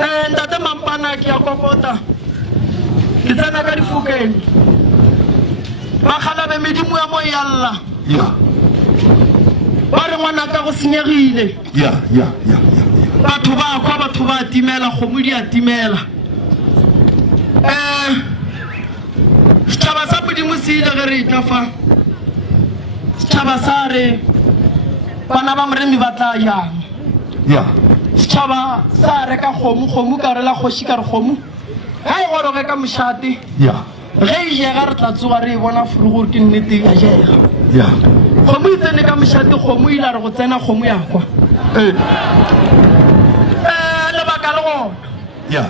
Ntate Mampana ke ya kokota ke tsena ka difokeng ba khalabe medimo ya mo yalla Yeah. ba re ngwana ka go senyegile Yeah. batho ba kwa batho ba timela khomo di a timela Staba sa modimo se ile ge re tla fa Staba sa re bana ba moremi ba tla yang Yeah. Staba sa re ka khomo ka re la khoshi ka re khomo ga e goro ge ka moshate Yeah. ge e jega re tla tsoga re e bona furu gore ke nnete ya jega Yeah. khomo e tsene ka moshate khomo ile a re go tsena khomo ya kwa lebaka le gona Yeah.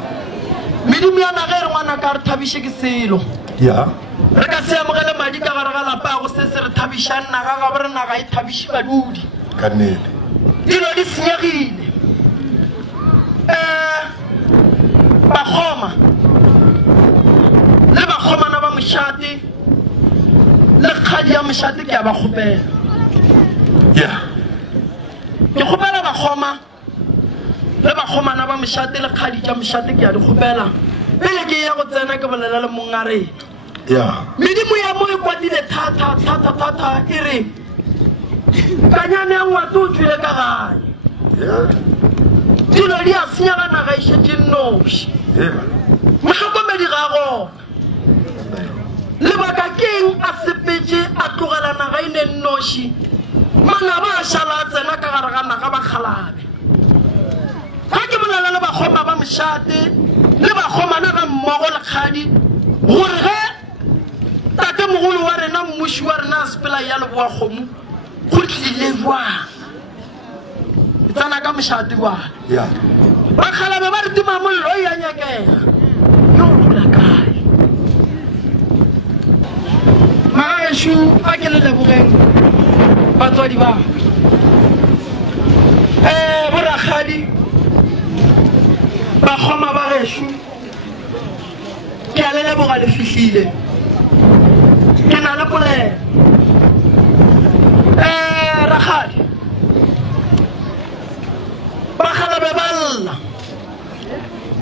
medimo ya naga e re ngwana ka re thabiše ke selo Yeah. re ka se amogele madi ka gare ga lapa go se se re thabišang naga ga bore naga e thabiše badudi Kanele. dilo di senyegile bakgoma le bakgomana ba mošate le kgadi ya mošate ke ya ba kgopela Yeah. ke kgopela bakgoma le bakgomana ba mošate le kgadi tša mošate ke ya di kgopela pele ke ya go tsena ke bolela le mong a rena Yeah. medimo ya mo e kwatile thata e re kanyane ya ngwate o tswile ka gae Yeah. dilo di a senyega naga e šetse nnoši Yeah. motlhokomedi ga gona lebaka keng a sepetse a tlogela naga e ne nnoši manaba a šala a tsena ka gare ga naga ba kgalabe ga ke bolela le bakgoma ba mošate le bakgomana ga mmogo le kgadi gore ge tate mogolo wa rena mmuši wa rena a sepela ya leboa kgomo go tlile jwang e tsana ka mošate bana Yeah. bakgalabe ba re tima mollo ya nyakega yo o dula kae magaešo a ke le lebogeng batswadi ba borakgadi bakgoma ba gešo ke a le leboga le fihlile ke na le polelo rakgadi bakgalabe ba lla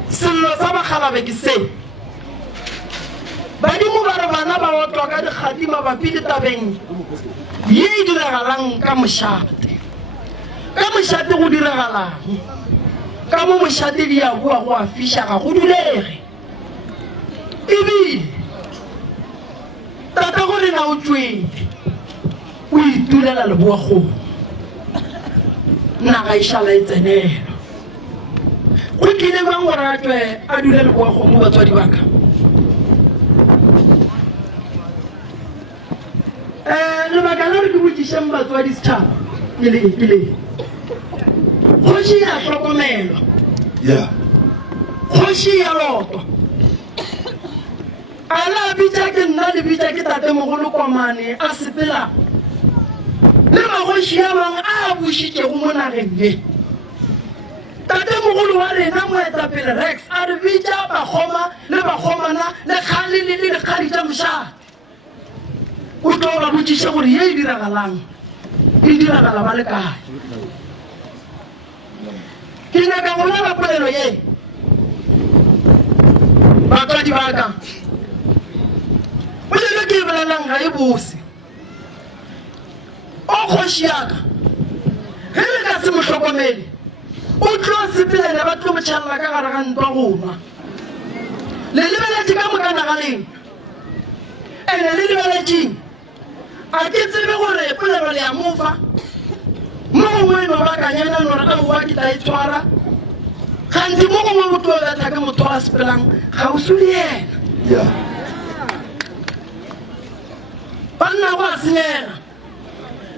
sello sa bakgalabe ke se badimo ba re bana ba otlwa ka dikgati mabapi le tabeng ye e diragalang ka mošate go diragalang ka mo mošate di ya bua go a fiša ga go dulege ebile tata gore na o tswele o itulela leboa kgomo naga e šala e tsenela go tlile bang gore a tswe a dule leboa kgomo batswadi baka lebaka la re ke botsišeng batswadi setšhaba ke le kgoši ya hlokomelwa Yeah. kgoši ya lotwa a la bitša ke nna le bitša ke tate mogolo komane a sepela le magoši a mangwe a bušitšego mo nageng ye tate mogolo wa rena moetapele rex a re bitša bakgoma le bakgomana le kgale le dikgadi tša mošate o tlo ba botšiša gore ye e diragalang e diragala ba le kae ke nyaka go lela polelo ye batswadi baka polelo ke e bolelang ga e bose o kgoši yaka ge le ka se motlhokomedi o tlo sepelele ba tlo motšhalela ka gare ga ntwa go nwa le lebeletše ka mokanagaleng ene le lebeletšeng a ke tsebe gore polelo le ya mofa mo gongwe no bakanyana nore ka goa ke tla e tshwara gantsi mo gongwe o tlo betla ke motho a sepelang ga o se le ena Yeah. banna go a senyega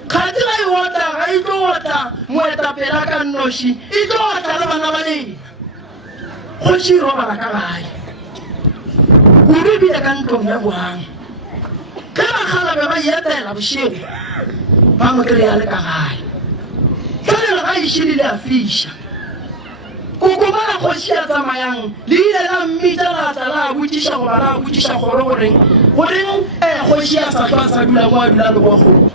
kgati ga e ota ga e tlo ota moetapela ka nnoši e tlo ota le bana ba lena kgoši e robala ka gae kudu ebile ka ntlong ya boang ge bakgalabe ba etela bošego ba mo kry-a le ka gae tsalelo ga ešedile a fiša kokomana kgoši a tsamayang le ile la mmitša latla la a botšiša goba la a botšiša kgoro goreng kgoši a sa tlo a sa dula mo a dula leboa kgomo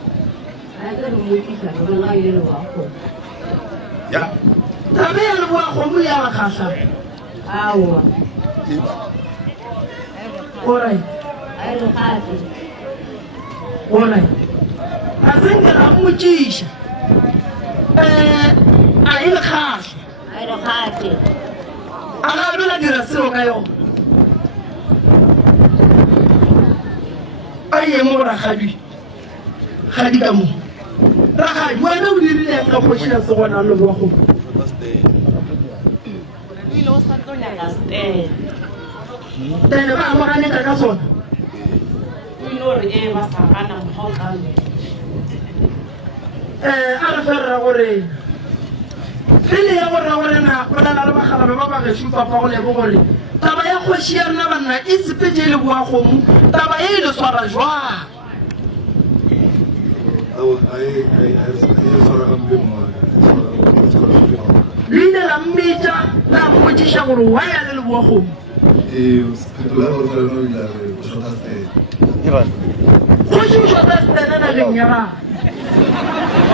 Yeah. tabe ya leboa kgomo ya bakgatlha Awa. Alright. Ayo kati. Alright. Asengela mutjisha. Ayile khahle. Ayo kati. Akabela dira selo ka yona. Aye mo rakgadi. Khadi ka mo. Rakgadi wena o dirile ka khoshina se gona lo bua go. Ilo sa tlonya ka stay. Tene ba mo gane ka sona. Ilo re ba sa kana mo ka. A re ferra gore pele ya gore na bona la ba gala ba ba ge shupa pa go le gore taba ya khoshi ya rena banna e sepeje le bua gomu taba e le swara jwa Lile la mmita la mmotsisha gore wa ya le bua gomu khoshi o shota stena na geng ya ba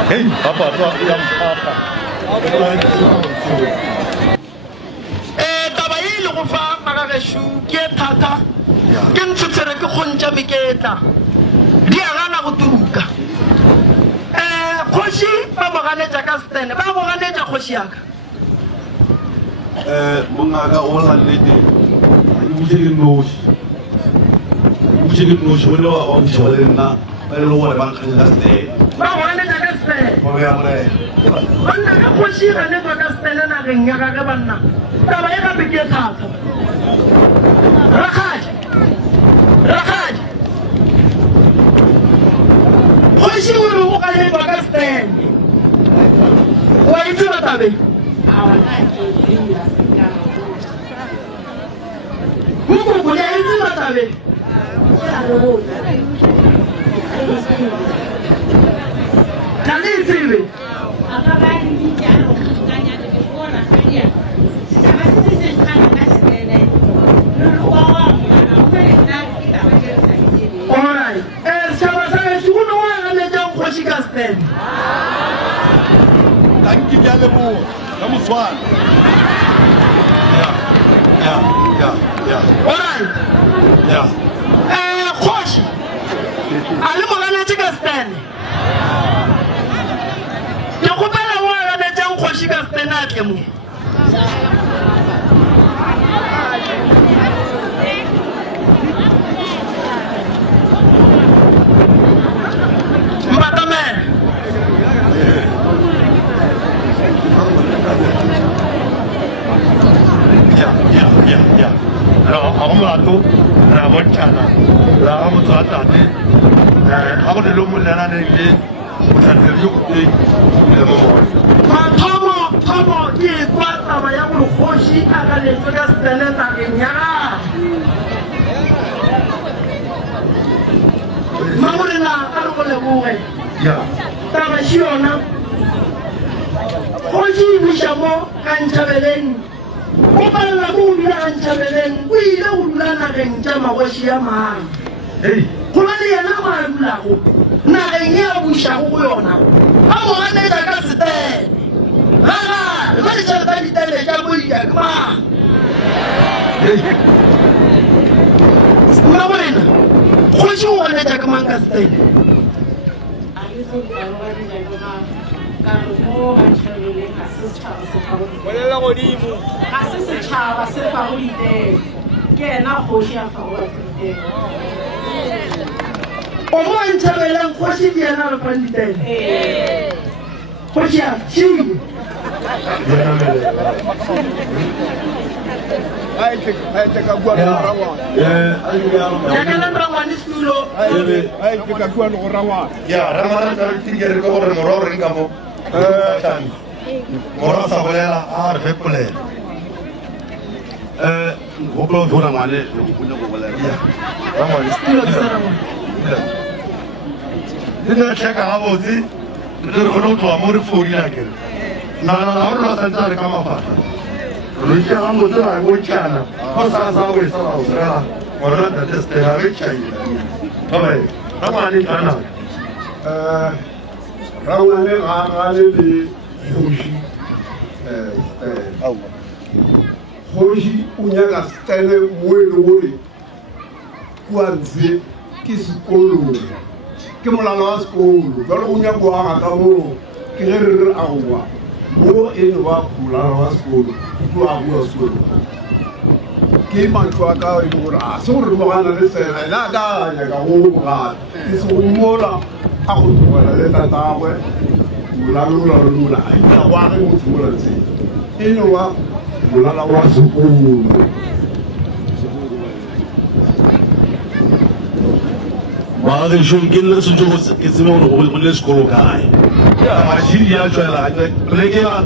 Hey, papa, yang papa. taba e le go fa magageshu ke thata ke ntshetsere ke kgontša meketla di a gana go turuka kgoši ba moganetša ka stene ba moganetša kgoši yaka Mongaka o la lete. Bujeng noshi. Bujeng noshi wena wa bujwa le nna. Ba le gore ba nkgela stene. ba moganetša ka stene Mo ya mo re. banna ka kgoši ganetšwa ka stene nageng ya gage banna taba e gape ke thata rakgadi kgoši o re o ganetšwa ka stene wa itseba tabeng Awa ka ke dinga sika. Mukoko ya itseba tabeng Tale itsebe Aka ba di jalo kanya de bona kanya. Saba se se kana ka sene. Lo wa na o le na kita ba ke sa ile. Alright. Shaba sa shuno wa ngane jang khoshi ka stand. Danke dir alle wo. Da muss fahren. Ja. Alright. Ja. Khoshi. Ale mo ngane ka stand. Ya go bela wa ngane jang khoshi ka stand a tle mo. Mbatame. Ja. Ramatu, Ramachana, Ramatati, Abdulumulana, Mutanzil, the moment. Thomo ke kwa taba ya go khoshi a ga le ka stand ta ke nya. Mamurina a re go le bogwe. Ja. Taba shi yona khoshi bishamo ka nthabeleng o balla go dula ka nthabeleng o ile go dula nageng tša magoši ya mang Hey. go ba le yena go a dulago nageng e a bušago go yona a moganetša ka setene gagale ba letšheleta ditele tša bodika ke mang Hey. mmagolena khoši go ganetša ke mang ka setene Alizo ka ba di jalo ka mo ga tshwele ka se tshaba se ka go. Bolela godimo. Ga se setšhaba se fa go iteng. Ke ena kgoši ya fa go iteng. o mo a nthabeleng khoši ke yena re fang ditele khoši ya šio Ai ka bua le rawa. yakelandrangwane setulo Ai ka bua le rawa. Ya, Ramadan kalau tinggal di kau moro ring kamu. Moro sabolela ar fepule. Woklo zona mane punya bola. Ya. Ramadan. setulo ke sarangwane Dina cheka hapo zi. Ndio kono to amore fori na kere. Na hapo santare kama fata. Ruisha hapo tena ngochana. Kosa sawa sawa usara. Moro da teste ha vichai. Bye. Ramadan kana. Rawane ga le di khushi. kgoši o nyaka style mo e le gore kuantse ke sekolong ke molala wa sekolo jalo o nyaka o aga ka moo ke ge re re aowa mo e ne wa molala wa sekolo o a bua sekolo ke mantho a ka e le gore a se gore re bogana le sela ena a ka nyaka go bogata ke se go mola a go tlogela le tatagwe molalolalola a ina wa ge motho molantseng e ne wa molala wa sekolo ba re shong ke le se jo ke se mo go le sekolo kae ya ma shi ya tswela le ke la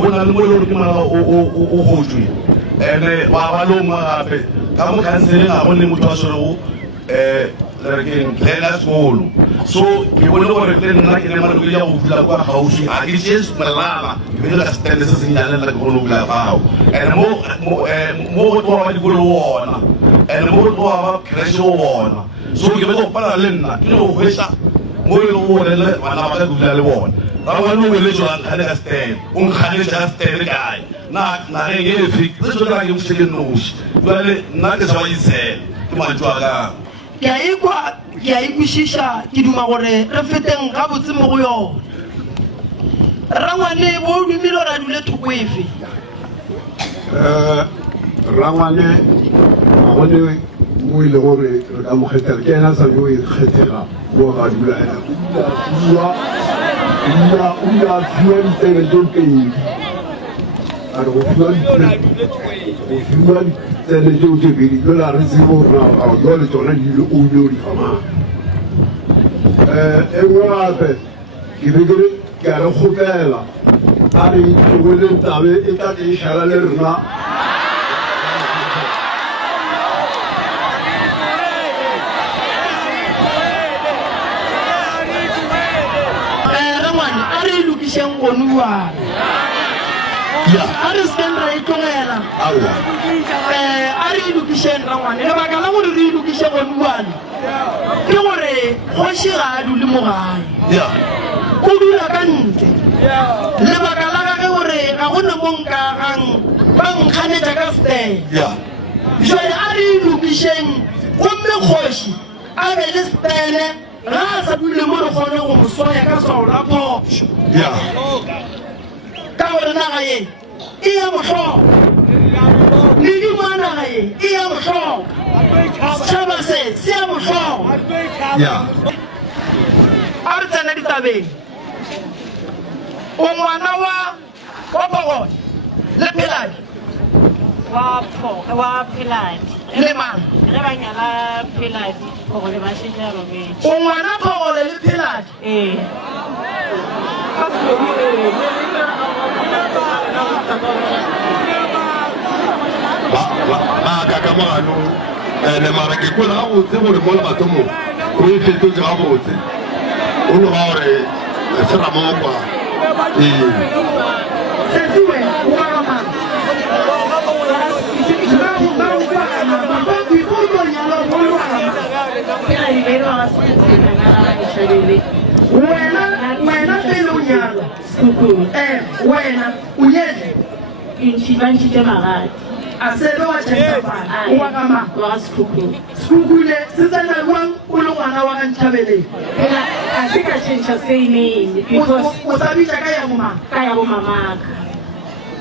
go na le mo le ke mala o go tswe ene wa lo mo gape ka mo kansele ga go ne motho a sore go re ke le sekolo so ke bone gore le nna ke ne mara go ya go dula kwa gausi a ke tshese melala ke le ka stende se senyane la go bula fao ene mo go tloga di go wona ene mo go tloga ba crash wona so ke be go pala le nna ke go hwesa mo le go le bana ba ka dula le bona ba ba no le jwa khale ka stende o khale ka stende kae na ge ke fik le jwa ke mse ke noshi jwale nna ke sa ba isela ke mantwa ka ke a ikwishisha ke duma gore re feteng ga botse mo go yona rangwane bo dumile ra dule thoko efe rangwane a gone mo ile gore re ka mo kgethela ke ena sa yo e kgethela mo ga dula ena o ya fiwa ditene tse pedi a re go fiwa ditene tseo tse pedi fela re tsebe gore na jale tsona di ile o di famang e nngwe gape ke be ke a re kgopela a re tlogoleng tabe e tla ke e šala le rena lokisheng gonu bana a re sekeng ra itlogela a re lokisheng rangwane lebaka la gore re lokishe gonu bana ke gore kgoši ga a dule mo gae o dula ka ntle lebaka la gage gore ga gone mo nkagang ba nkganetša ka stele jale a re lokisheng gomme kgoši a be le stele ga a sa dule mo re kgone go mo swaya ka saola phošo ka gore naga ye e ya motlhoka medimo a naga ye e ya motlhoka setšhaba se se ya motlhoka a re tsena ditabeng o ngwana wa pogone le pheladi wa Pheladi le mang ge ba nyala Pheladi Phogole ba šetša robetše o ngwana Phogole le Pheladi ba ka ka mogano ene mara ke kula ga botse gore mo le batho mo o e fetotse ga botse o no ba gore se ra mo kwa sesiwe wa mama wena pele o nyala wena o nyele ba ntšhitše magadi a sebe wa tšhentafana o wa gama wa ga sekhukhune sekhukhune se tsena wang o le ngwana wa ga ntšhabeleng a se ka tšhentšha seineng because o sa bitša ka ya bomang ka ya bo mamaka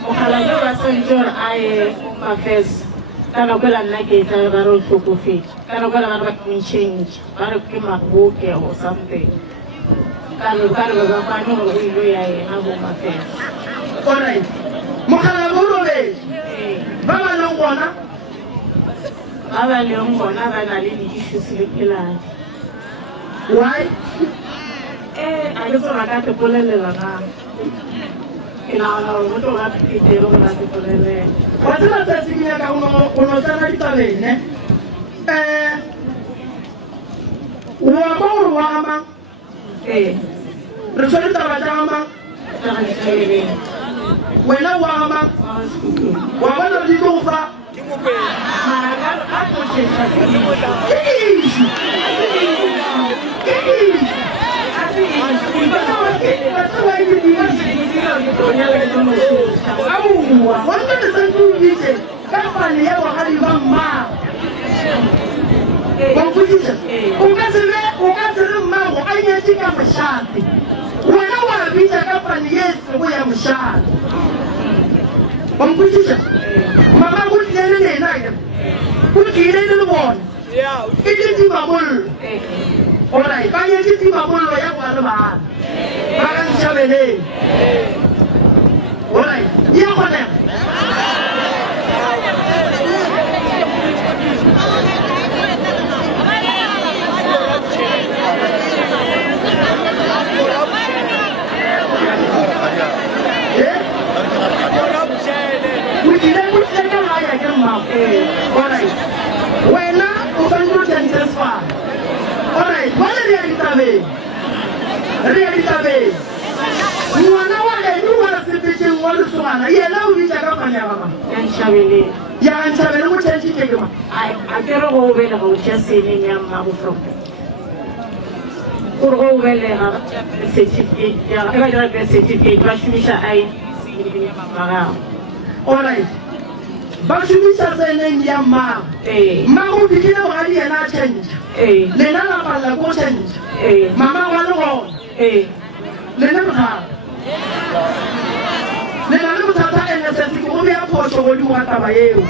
mogala jo ba sentse gore a ye mafesa ka nako ela nna ke tla ba re o tlhokofetse ka nako ela ba re ba kentšhentšha ba re ke maboke or something ka re ba bafane gore o ilo ya yena bo mafesa orit mogala bo robetse ba ba leng gona ba ba leng gona ba na le di-issues le Pheladi why a ke tsona ka tepolelela na ke nagana gore motho ga phetele go na tepolelela wa tsela tsatsinyaka o no tsena ditabene wa ba gore wa gamang re tshwere taba tša gamang wena wa gamang wa bona di tlo go fa wanda da san tuyi ce kamfani ya wakari ban ma ban kuji ce ukasirin ma ko an yi cika mashati wani wa bi ta kamfani ya su ya mashati ban kuji ce mama kuji ne ne na ga kuji ne ne bon idi ti babul ora ba ye ti babul lo ya kwa ba ba kan chabele ora ya kwa ne Wena ufanyo tenteswa. Alright, wale realitabe. Mwana wale nuwa sipichi ngolu suwana. Yela ulicha kama nyama. Yanchabele muchenchi kegema. Akero govela gauchase ni nyama mufroke. Kurgo govela ha certificate ya ega ya certificate bashumisha ai maga. Alright. Bashumisha sene nyama. Mago bikina wali yana change. Lena la pala go change. Mama walo go. Lena mha. Lena lu tata NSS ko be aposho wodi wata ba yero.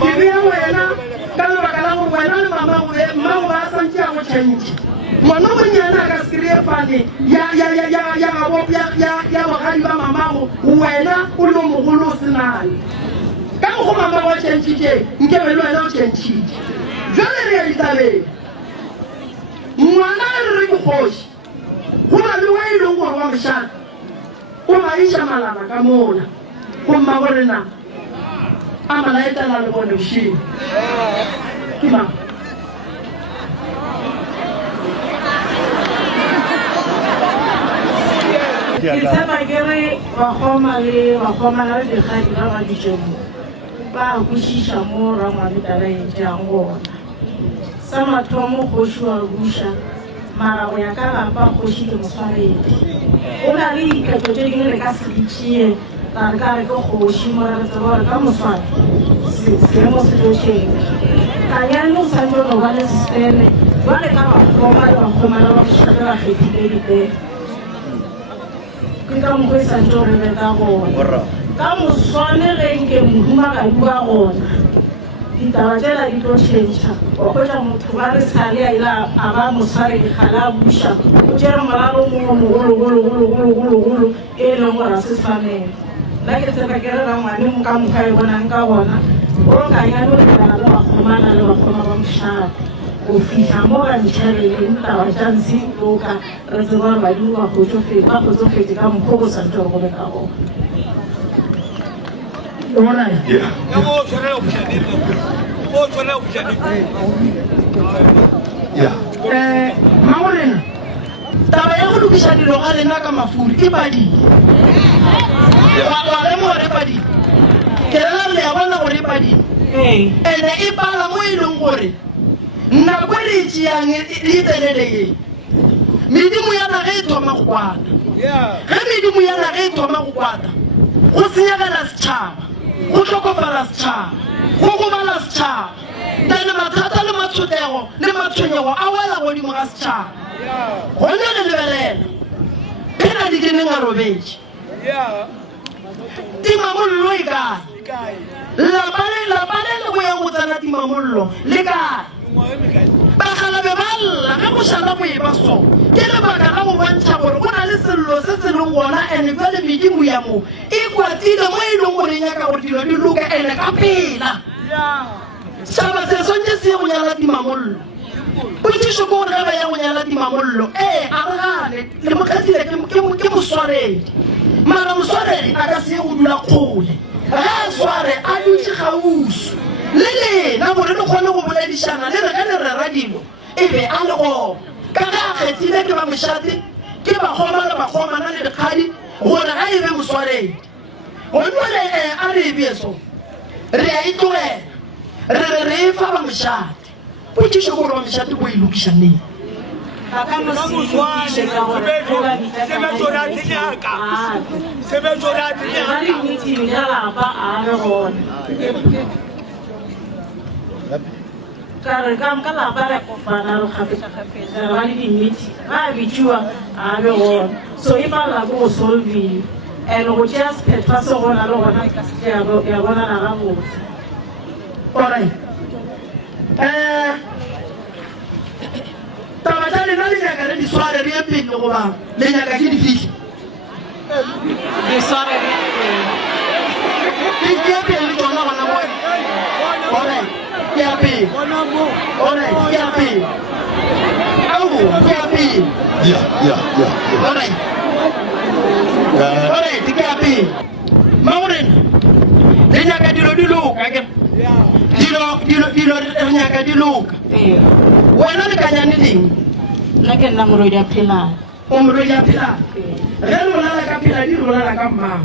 Bibi wena kala bakala ko wena mama we mama ba santi a go change. Mwana mnyana akaskirie pande ya wakali ba mama wena ulo mugulu sinali. Kama ko mama wa change je ngebe lo na change. Jole realitabe. Mwana ribu khoshi. Kuna luwe lungu wa mshaka. Kuma isha malana kamona. Kuma gorena. Amala eta la lobo shi. Kima. Kisema gere wakoma na de khadi na majishemu. Ba kushisha mora mwabitala yango. Sama tomo khoshwa rusha. Mara oyakala ba khoshite muswale. Ona ri ka toje ngene ka sikichie. Tarkare ko khoshi mara tsawara ka muswale. Semo sitoche. Kanyano sanjo no vale stene. Vale kama na washaka khitide. Kita mkwesa njore veta gona. Kamu swane renge muhuma ka yuwa gona. Ditawajela dito chencha. Okoja mutubare salia ila aba musare ikhala busha. Ujera malalo gulu. Elo ngora sisfame. Laki tseka kera na mwani mukamu kai gona nga gona. Oronga ingano ni wakhomana le wakhoma ba mshaka. Ofisa mora nchalele ntawajansi loka reservoir badu wa khotsofetse ka mkhoko santoro go beka go. Ora Yeah. Yeah. Maurena. Taba ya go lukisha dilo ga lena ka mafuri ke badi. Wa le mo re badi. Ke la le bona go re badi. Ene e bala mo ileng gore na kwele tšeang le telele ye. Medimo ya naga e thoma go kwata. Ge medimo ya naga e thoma go kwata, go senyegela setšhaba, go tlhokofala setšhaba, go gobala setšhaba. Then mathata le matshotego le matshwenyego a wela godimo ga setšhaba. Gone le lebelela phela di keneng a robetše. Timamollo e kae? Lapa le go ya go tsena timamollo le kae? Bagala be balla ga go shala go e ba so ke le baka ga go bontsha gore go na le sello se se leng gona ene pele medimo ya mo e kwatile mo e leng gore nyaka go dilo di luka ene ka pela saba se sonje se go nyala timamollo Politician go re ba ya go nyala timamollo aragane le mokatile ke moswaredi mara moswaredi a ka se go dula kgole ga sware a dutse gausu le na gore le khone go boledishana le re ka le re radilo ebe a le go ka ga khetsile ke ba moshate ke ba khoma na le dikhadi gore ga ebe moswaredi go nole a re beso re a itloela re fa ba moshate Politician go re ba moshate go ilukishaneng Kare kam kala bare ko bana ro khafita wali di miti ba bichua abe won so ipa la go solve and we just pay paso ona lo wana ya bona na ramu alright tamatani nali nyaka di soirée rien pin ko ba le nyaka ki di fi di soirée di ke ni ko na wana mo alright Kiapi, alright, Kiapi. Oh, Kiapi. Yeah. Alright. Alright, Kiapi. Maurin. Dia nyaka dulu kaget. Dilo nyaka dulu. Wana ni kanya ni ding. Lagi namuro dia pila. Umro dia pila. Relo la kapila dilo la kama.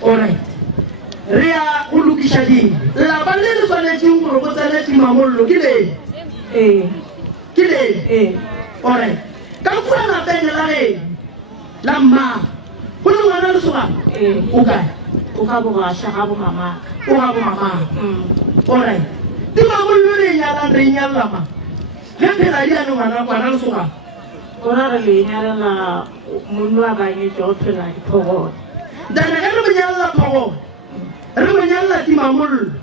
Alright. Ria ulukisha di la balele sone chunguro botale timamolo kile ore kakula na tene la lamma kulu ngana lusuka uka buga shakabu mama ore timamolo le nyala rinyala ma lepe la dia no ngana lusuka ora le nyala la munwa ba ni jotela pogo dana ero nyala pogo Rima nyalla ti mamul.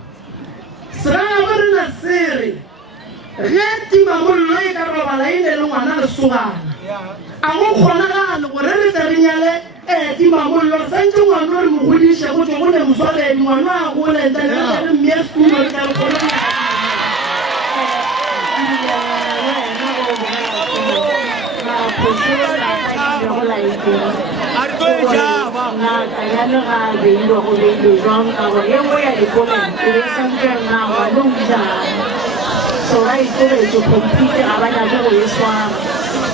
Serabar nasiri. Reti mamul loi karo balai ne lu mana suga. Amu khona ga lu gore tari nyale ti mamul lo sanju ngano mu hudi shago to ngone musole ni wana ko le tani ne mies ku no karo ko na kayano ga beido ko beido jom ka go yemo ya di ko men ile sanke na wa lunja so ai ko le to compete abanya go yeswa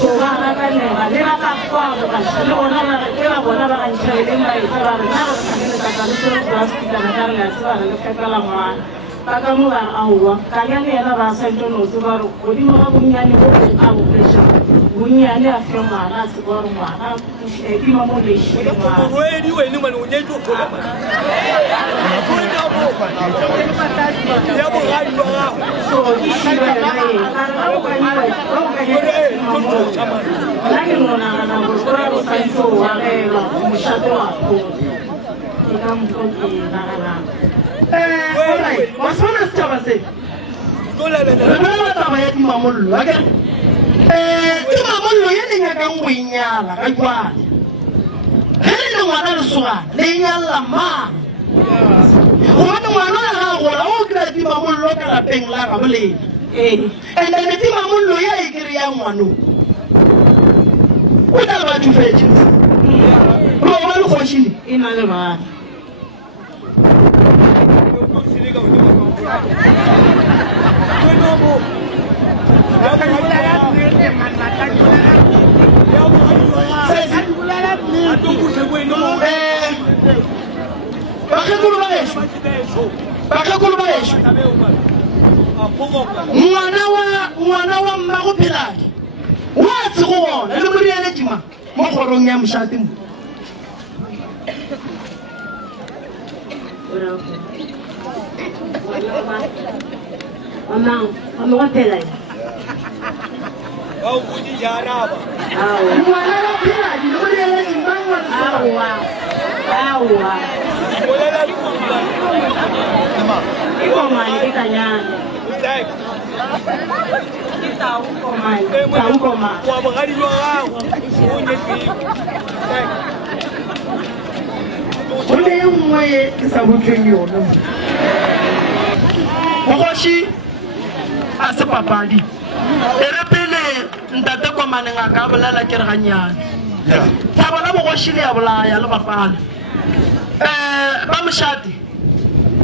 so ga ka ne ga le ka kwa go ka shilo na na ke ba bona ba kan chele mai ta ba na ko ne ka kan so plastic na ka la so na ka kala ma ka mu ga awa kayano ya ba santo no so ba ko di ma go nyani go awu pressure bunyane afema na sigoro mwana kima mole shima roedi we ni mwana unyejo ko ba ya bo gai lo so ishi ba dai au ka ni mona na ngoro santo wa lelo mushato hapo nikamkoki na alright wasona stabase dola la taba ya timamolo again timamolo yene nyaka ngwinyala ka jwana hele le ngwana le suga le nyalla ma ngwana ga gola o kra timamolo ka lapeng la ga bolena ende ne timamolo ya ikiri ya ngwano o tla ba tufetse ro ba le khoshini ina le ba Mwana wa mmago pelaki wa se go bona le moriele tima mo gorong ya moshate mo Mama wa pelaki au buji jana ba mwana wa pelaki le moriele tima awa wala iko mali kanyana wa bagari lo gago o ne nngwe ke sa botleng yona mogoshi a se papadi e re pele ntate komane nga ka bolela ke re ganyane ta bona mogoshi le ya bolaya le bapala ba moshate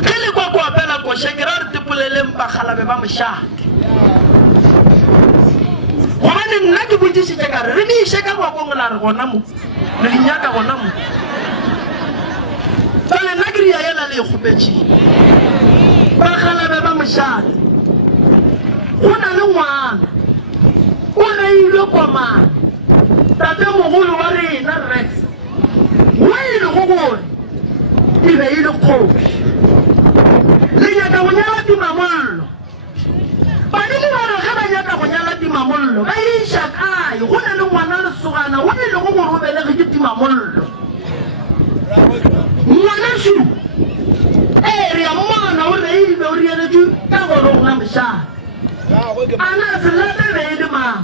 ke le kwa kwa pela ko shekera re tipoleleng bagalabe ba moshate gobane nna ke botsisitse ka re di sheka kwa go ngela re gona mo le dinyaka gona mo tsale nna ke ria yela le khopetši bagalabe ba moshate go na le ngwana o reilwe komana tate mogolo wa rena Rex wa ile go gore e be ile kgoši le nyaka go nyala timamollo badimo ba re ge ba nyaka go nyala timamollo ba iša kae go na le ngwana lesogana o ile go gore o belege ke timamollo ngwanašu re ya mmona o reile o rieletše ka gore gona mošana ana se lete be e le mang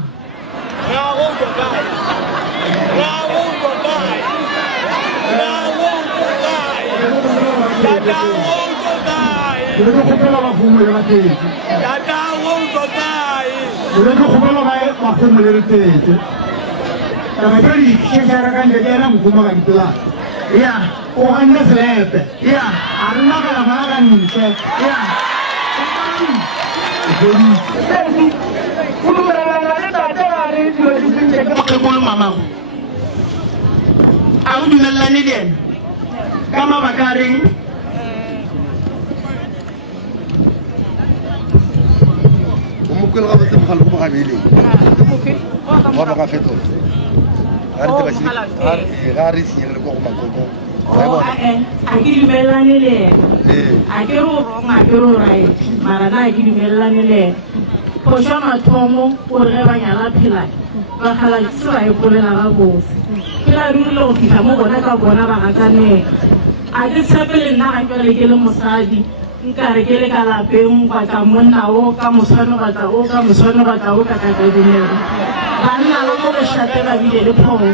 mamago a go dumelelane le ena ka mabaka a reng Mukul apa tu bukan bukan ini. Apa kah itu? Hari tu masih hari sih yang lekuk makoko. Oh, akhir melani le. Akhir rai. Marana akhir melani le. Posho matomo kore banyala pilai. Bakala kiswa kore na babos. Kila rulo kitamu bona ka bona bakatane. Akhir sapele na akele kele musadi. Nkare kele kala pemu kwa kamona o kamusano bata o kamusano bata o kakadinero bana lo mo shate ba bile le phoso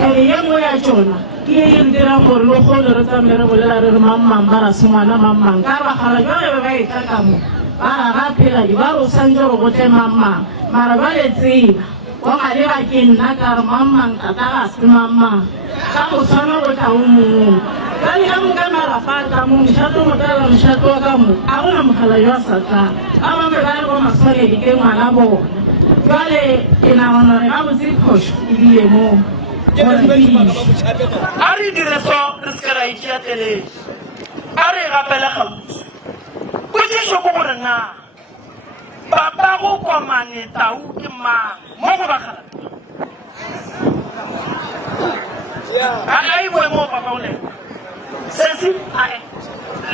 ye mo ya tsona ke ye ndira gore lo go le tsamere go lela re mamma bara sumana mamma ka ba khala jwa ba e tsaka mo ba ga phela di ba ro sanjoro go te mamma mara ba le tsina wa ga le ba ke nna ka re mamma ka ga se mamma ka musano go ta o mo Kali kamu kan marafat kamu mshato mutala mshato kamu auna mkhala yo sata ama mbele kwa maswali dike mwana bo kale inaona ngabu zikhosh ibiye mo ari direso riskara ikia tele ari gapela khabusi kutse shoko gore na papa go komane tau ke ma mo go bakhala ai bo mo papa ole Sesi, ai,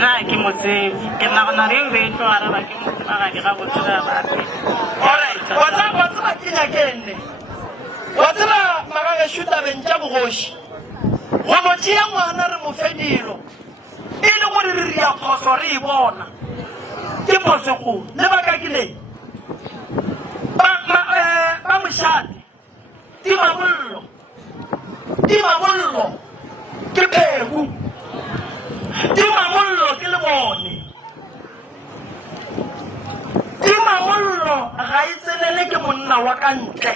na ke motse, ke na re be tlo ara ba ke motse ba ga di ga botsela ba te. Alright, what's ba kinya kenne. What's ba maga ga shuta bentja bogoshi. Go mo tsia ngwana re mo fedilo. Ile go re ya phoso re bona. Ke phoso go, le ba ka kile. Ba moshadi. Ti mamollo. Ke pegu. Timamollo ke le bone Timamollo ga itsenele ke monna wa ka ntle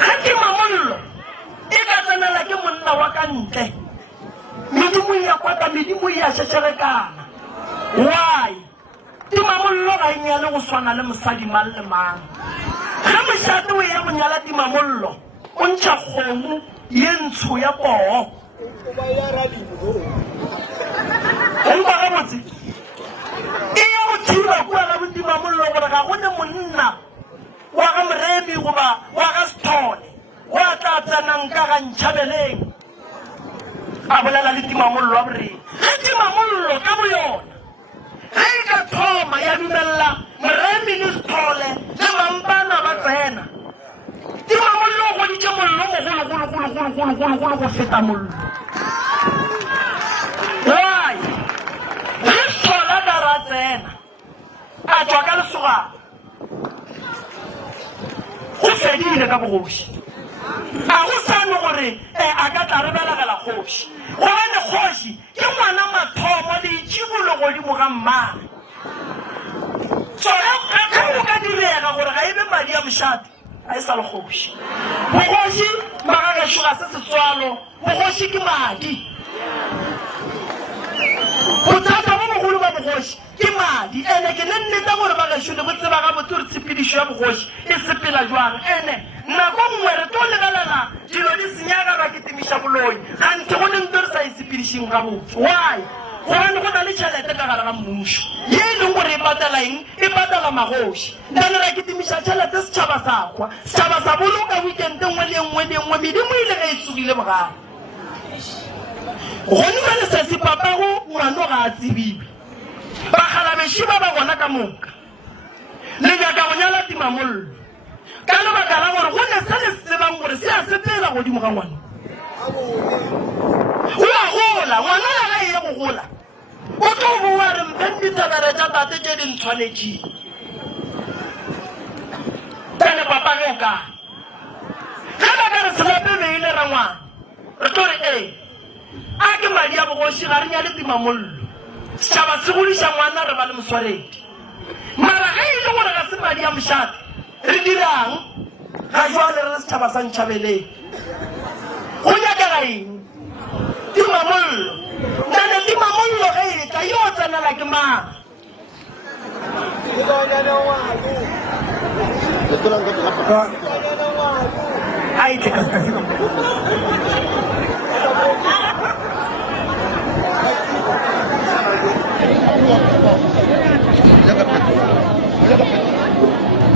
ga Timamollo e ka tsenela ke monna wa ka ntle medimo ya kwata medimo ya shesherekana why Timamollo ga inyale go swana le mosadi mang le mang ga moshate o ya go nyala Timamollo o ntšha kgomo ye ntsho ya poo Empa ga motse e ya go thiba kwa ga Timamollo gore ga gone monna wa ga Mremi goba wa ga Sithole wa tla tsanang ka ga Ntšhabeleng a bolela le Timamollo wa borena ga Timamollo ka boyona ga e ka thoma ya dumella Mremi le Sithole le mampana ba tsena Timamollo go ditse mollo mogolo go feta mollo why Sithole ka ra tsena a tswa ka lesogana go fedile ka bogoši a go sane gore a ka tla re belegela kgoši gobane kgoši ke ngwana mathomo le itšhibolo godimo ga mmane tsone ga go ka direga gore ga e be madi ya mošate a e sa le kgoši bogoši magagešo ga se setswalo bogoši ke madi bothata bo bogolo ba bogoši ke madi ene ke ne nnete gore bagešo le botseba ga botse gore tshepedišo ya bogoši e sepela jwang ene nako nngwe re tlo lebelela dilo di senyaka ba ketemiša boloi gante go ne nto re sa e sepedišeng ga botse why gobane go na le tšhelete ka gare ga mmušo ye e leng gore patala eng e patala magoši ntane ra ke timiša tšhelete setšhaba sa kwa setšhaba sa boloka weekend nngwe le nngwe le nngwe medimo ile ge e tsogile bogale gone ba le sesi papago ngwano ga a tsebibe bagalabešo ba ba gona ka moka le nyaka go nyala timamollo ka lebaka la gore go ne se le tsebang gore se a sepela godimo ga ngwana o a gola ngwana ya ga e ye go gola o tlo boa re mpeng ditabere tša tate tše di ntshwanetšeng tane papa ge o ka ge ba ka re selape beile ra ngwana re tlo re ee a ke madi a bogoši ga re nyale timamollo setšhaba se godiša ngwana re ba le moswaredi mara ge e le gore ga se madi a mošate re dirang ga jwale re le setšhaba sa ntšhabeleng go nyakega eng timamollo nane timamollo ge e tla yo tsenela ke mang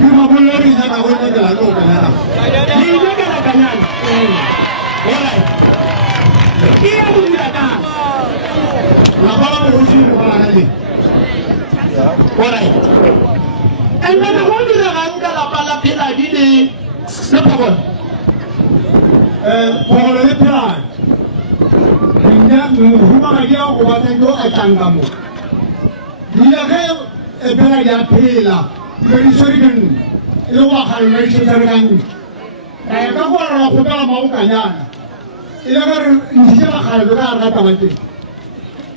timamollo re nyaka go nyakela ke o kanyana le nyakela kanyana alright ke ya go dira ka la bala bogoši le bala ka le alright and then go dira ga nka lapa la pheladi le phogolo phogolo le pheladi mohumagadi a go batla yo a tlang ka mo dila ge pheladi a phela diberisoriken e le goagalo la dišetšarekang ka gorara kgopela maokanyana e le gore ntšhitše bakgalo ka gare ga tabateng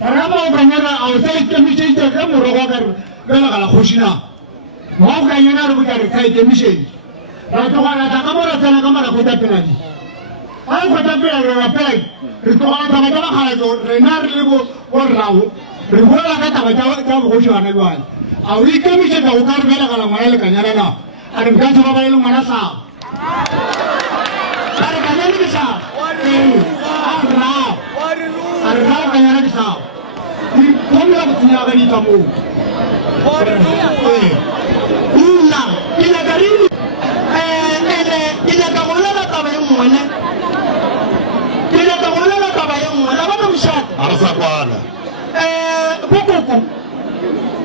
gare ga maokanyana a o sa ikemišeditše ge morogo kare belegala kgošina maokanyana re botsa re sa ikemišedi ra tlogalata ka mo ra tsena ka morakgota peladi ga re kgota peladi ra peladi re tlogala taba tša bakgalato rena re le borrago re bolela ka taba tša bogoši bana bjale a o ikemišetša go ka re belegala ngwana lekanyana na a re nka tšhoba ba e le ngwana sago ba re kanyane ke sa a re rao kanyana ke sago dikomela go tsenyaga dita moo nna ke nyaka reng ene ke nyaka go lela taba ye nngwene ke nyaka go lela taba ye nngwe la bana mošate a re sa kwana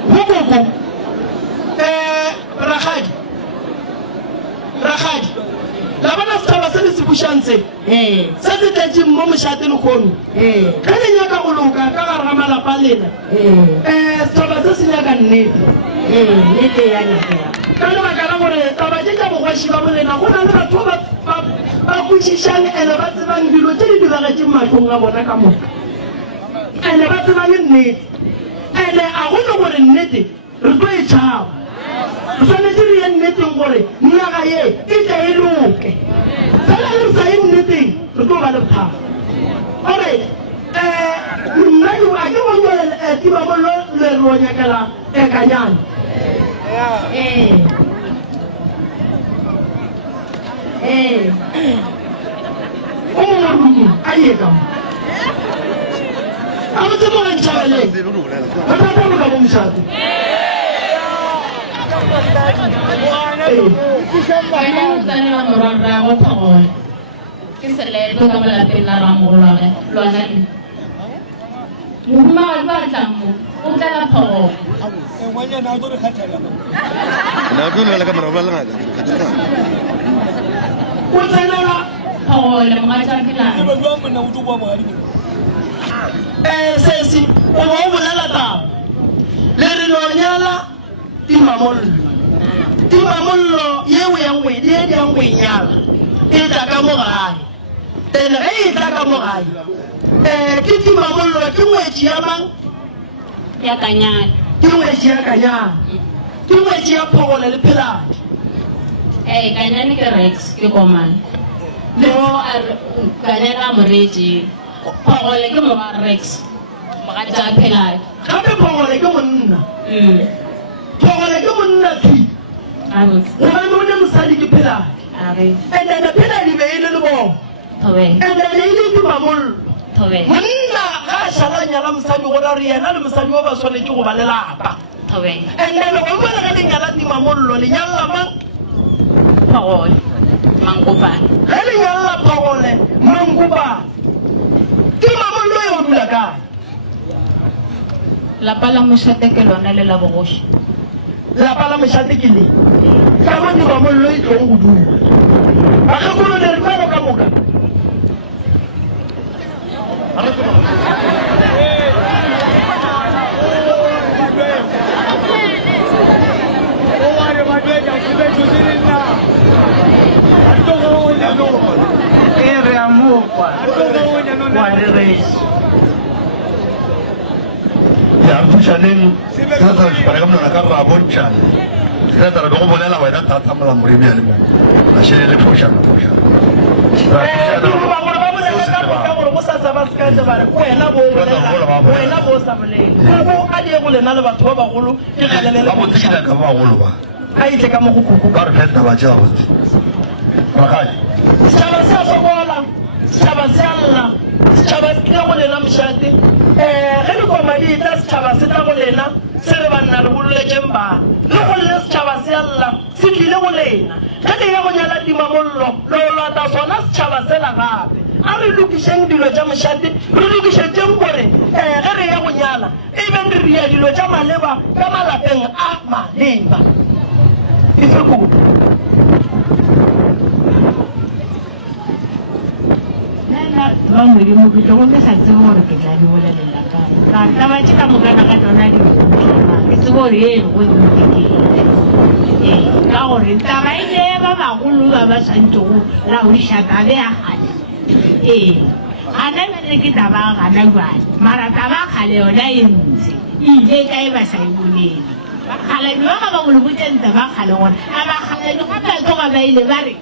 bokoko ragadi la bana setšhaba se le se bušang se se se tletšeng mo mošateng kgono ge le nyaka go loka ka gare ga malapa lena setšhaba se se nyaka nnete ka lebaka la gore taba tše tša bogoši ba bolena go na le batho ba kwešišang ene ba tsebang dilo tše di diragetšeng matlong a bona ka moka ene ba tsebang nnete ene a go le gore nnete re tlo e tšhaba re tshwanetse re ye nneteng gore naga ye e tla e loke fela le re sa ye nneteng re tlo ba le bothata alright nna a ke gonyo timamollo le ro nyakela kanyana o mongwe a ye ka mo a botse mo ga ntšhabeleng bothata bo ka bo mošate tsanela morwarrago phogole ke seleto ka molapeng la ramogolwage lona le mohumagadi ba tlang mo o tlela phogole o tsenela phogole mogatšakilane sesi o bo o bolela taba le re no nyala timamollo yeo ya ngwe le ye ya ngwe nyala e tla ka mo gae tene ge e tla ka mo gae ke timamollo ke ngwetši ya mang ya kanyane ke ngwetši ya kanyana ke ngwetši ya phogole le pheladi kanyane ke rex ke komane mo kanyane a moretše phogole ke moga rex mogatša pheladi gape phogole ke monna phogole ke monna thui gobane o ne mosadi ke pheladi and then pheladi be e le le bona and then e le timamollo monna ga a šala nyala mosadi gore re yena le mosadi o ba swanetse go ba lelapa and then go mona ga lenyala timamollo lenyala mang Pagole Mangupa ga lenyala Pagole Mangupa timamollo yo dula kae la pala moshate ke lona le la bogoshi la pala moshate ke le ka mo timamollo e tlo go dula ba ga go le re ka moka ya pushanen sasa para kama na kama boncha sasa ndio kwa nela waida tata mala murimi alimo na shele le pusha wena bo sa boleng go a di go lena le batho ba bagolo ke galelele ba motsikina ka ba bagolo ba a itle ka mo go kuku ba re feta ba tsa botsi rakadi Chaba sa sokola chaba sella chaba ke go lena mshate ge le kwa madi tla chaba se tla go lena se re banna re bolle kemba le go le chaba sella se tlile go lena ge le ya go nyala timamollo lo lata sona chaba sela gape a re lokisheng dilo tša mošate re lokišetseng gore ge re ya go nyala e ben re ria dilo tša maleba ka malapeng a maleba e fekuta ba modimo ke tlo go sa tsebo gore ke tla di bolelela kae ka taba tše ka mokana ka tsona di ke tsebo gore e go ntekele ka gore taba ile ba bagolo ba ba santse go laodiša tabe ya gale gana bene ke taba gana jale mara taba kgale yona e ntse ile kae ba sa e bolele bakgaladi ba ga ba golobotšeng taba kgale gore a bakgaladi ga ba tloga ba ile ba re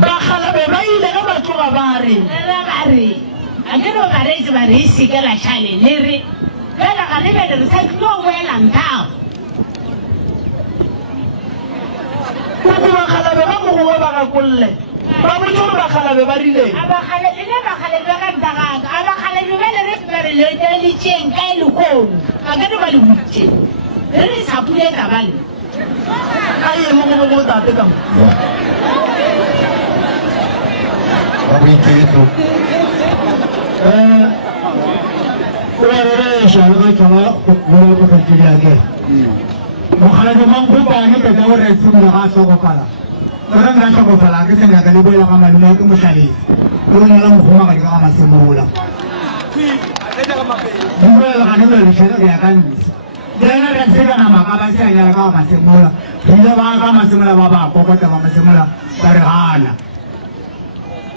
bakgalabe ba ile ge ba tloga ba re a ke no ba reetse ba re e seke la šale le re fela ga lebele re sa tlo boelantago koko bakgalabe ba mogongwe ba gakolle ba botse gore bakgalabe ba rileng le bakgalebi ba ka ntagaka a bakgalebi ba le re ba re leteleditšeng ka e lekono a ka ne ba le botšeng re re sapule tabale a ye mogongwe go tate ka mo ba boiketo Ora shalo ka chama mo ko khati lage mokhala de mang ko ba ni ka dawo re tsu na ga so ko kala ora nga so ko fala ke se nga ka le boela ka malume ke moshali ko na la mo khoma ka ga masemola boela ka no le shelo ya ka ni dena re se ka na maka ba se ya ka masemola ile ba ka masemola ba ba ko ka ba masemola ba re hana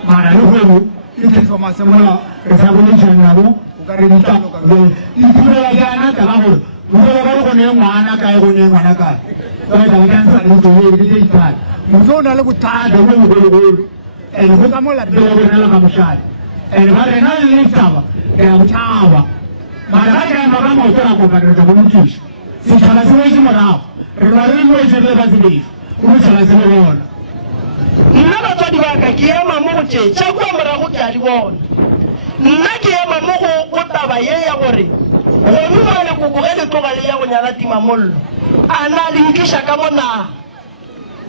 mara lo ho ke so masemola re sa bo ni chana bo re dita le la gana ta ba go mo ba go ne ngwana ka go ne ngwana ka ba ta ga sa mo to le di ta mo zo na le go ta de mo go go e go ka mo la de go na la ka mo sha e ba re na le ta ba e a ta ba ma ra ga ma ba mo to la ko ka re ta mo ti si ta la se mo ra re ba re mo se le ba se di ko se la se mo bona nna batswadi ba ka ke ema mo go tšetša kwa morago ke a di bona nna ke ema mo go taba ye ya gore gonu male koko ge le tloga le ya go nyala timamollo a na le nkiša ka bona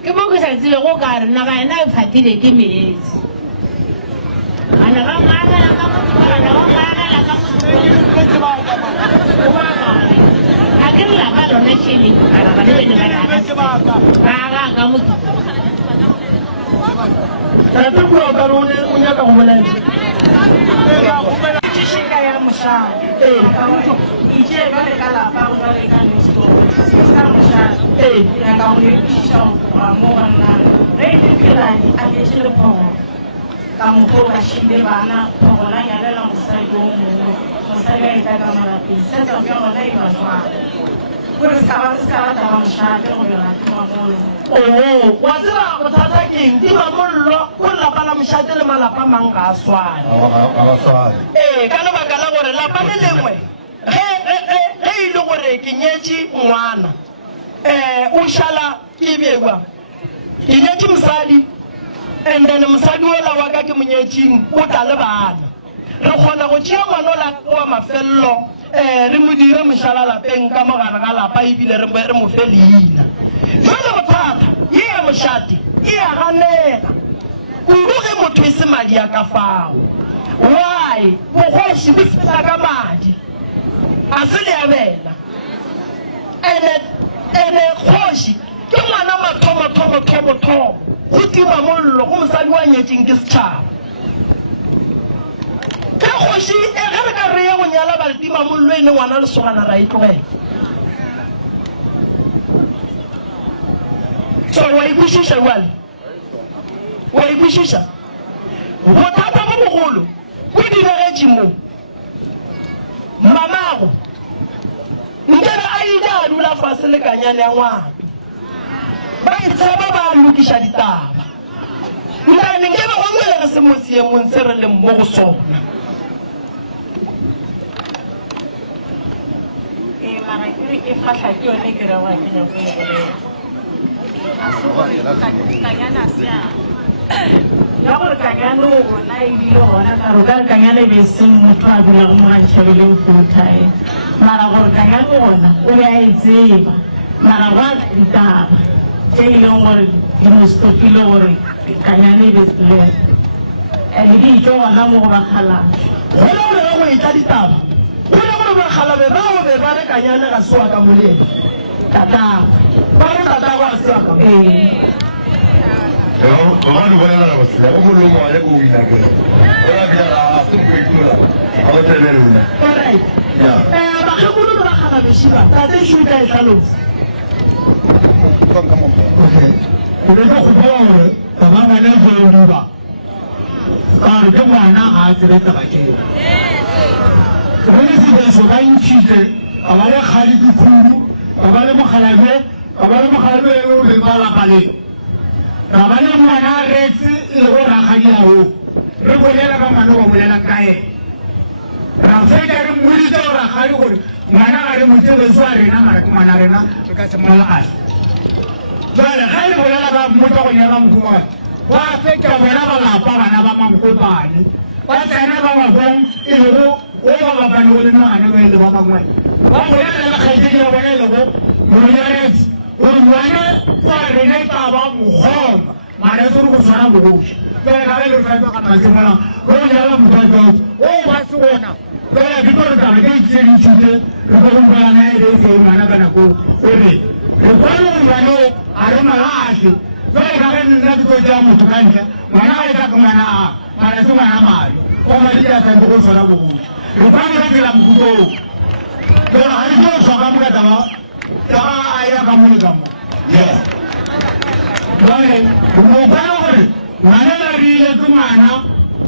ke mo ke sa tsebe go ka re naga ena e phatile ke meetse ana ba ngana ka mo tsana ba ngana ka mo a ke la ba lona tšhele ara ba le bene ba ka mo tate kua ka re o nyaka go bolela Shika ya mshana ije bale kala pa bale kan sto sisa mshana ya ka ule kisha mo wana ready kilani akechele po kamo ko shinde bana ko na yale la musago mo musaga ita kama la pisa ta kwa wala ina kwa kwa skala ta mshana ko na kwa mo wa tseba go thata keng timamollo go lapa la mošate le malapa mang ga a swane ka lebaka la gore lapa le lengwe ge e le gore ke nyetše ngwana o šala ke bewa ke nyetše mosadi and then mosadi ola wa ka ke monyetšeng o tla le bana re kgona go tšea ngwana ola wa mafelelo re mo dire mošala lapeng ka mogare ga lapa ebile re mo fe leina jalo bothata ye ya mošate e ya ganega kudu ge motho e se madi ya ka fao why bogoši bo fela ka madi a se le abela ene kgoši ke ngwana mathomo go tima mollo go mosadi wa nyetseng ke setšhaba ka kgoši e ge re ka re ya go nyala ba le tima mollo e ne ngwana lesogana ra e tlogela so wa ikwešiša jale wa ikwešiša bothata bo bogolo o diregetše mo mamago nkere a ile a dula fase le kanyane ya ngwana ba itsheba ba lokiša ditaba nkane nkebe go ngwele se mo seemong se re leng mo go sona mara ke fahla ke yone ke re wa ke nyako e bolela a se gore kanyana sia ya gore kanyana o bona e bile gona ka re ka kanyana e be seng motho a dula go mo antšhabeleng full time mara gore kanyana gona o be a e tseba mara go a ditaba tse e leng gore di mo stopile gore kanyana e be le ebe di itse gona mo go bakgalang gona gore ga go etla ditaba gona gore bakgalabe bao be ba re kanyana ga sewa ka moleng tatago ba re tatago a sewa ka Abantu bolela basila o molomo wa le go ina ke ora bia la se go ikula a go tsebela una alright ba ge go lo ba gana beshiba ta tse shuta e tlhalosa okay re go go gore ba ba ne go ruba ka re ke ngwana a tsere taba ke re se ba so ba ntshitse ba ba le khali ke khulu ba ba le mogalabe o le ba la pale ra ba le ngwana retsi le go ragadi ao re bolela ka ngwana wa bolela ka ene ra feta re mmoditse go ragadi gore ngwana ga re motsebetsi wa rena mara ke ngwana rena re ka se molagadi jale ga e bolela ka motho go nyaka mokhumane wa feta bona balapa bana ba mankopane ba tsena ka mabong e lego o ba bapane go le ngwana ba e le ba mangwe ba bolela le kgaitsedi ya bona e lego moyaretsi gore ngwana wa rena e tla ba mogoma mara e tsore go tshwana bogoši pele ka le faitwa ka matsemola go nyala mothotsotsi o ba se ona pele ke tore taba ke itseditšhute re go gopolana e le seo ngwana ka nako ore re kwane go ngwane a re malatlhe pele ka ge nna ke tlo tsea motho ka ntle ngwana ga e tla ke ngwana a mara se ngwana mayo o maditeasanke go tshwana bogoši re kwane ka tsela mokhutoo pele ga di tlo tswa ka moka taba a ya ka mole ka mo jale mo bona gore ngwana la rile ke ngwana